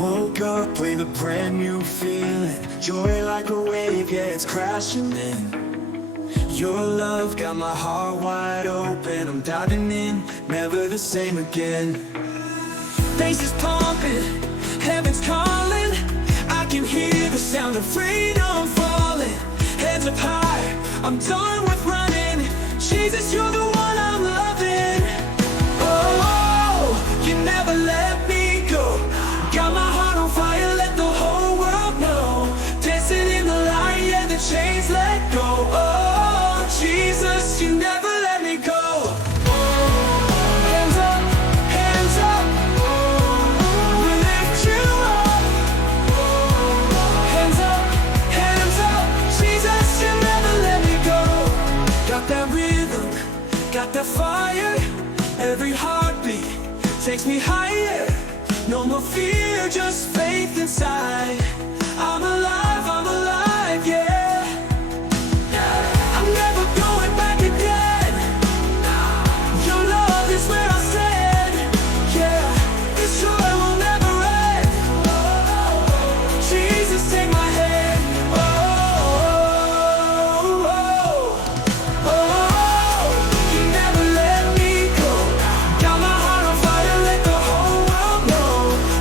Woke up with a brand new feeling, joy like a wave, yeah, it's crashing in. Your love got my heart wide open, I'm diving in, never the same again. Bass is pumping, heaven's calling, I can hear the sound of freedom falling. Heads up high, I'm done with running, Jesus, you're the one I'm loving. Oh, you never let me go, got my heart on fire, let the whole world know. Dancing in the light, yeah, the chains let go. Oh, Jesus, you never let me go. Hands up, hands up, we lift you up. Hands up, Jesus, you never let me go. Got that rhythm, got that fire, every heartbeat takes me higher. No more fear, just faith inside. I'm alive, yeah. I'm never going back again. Your love is where I stand, yeah. This joy will never end. Jesus, take my hand. You never let me go. Got my heart on fire, let the whole world know.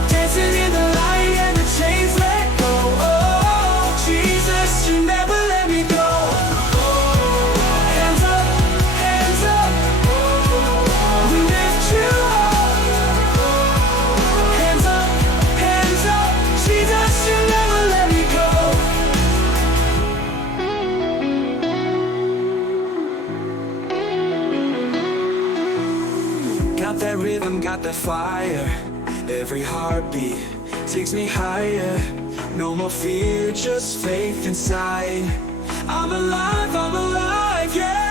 Dancing in the light and the chains let go. Oh, Jesus, you never let me go. Hands up, we lift you up. Hands up, Jesus, you never let me go. Got that rhythm, got that fire, every heartbeat takes me higher. No more fear, just faith inside. I'm alive, yeah.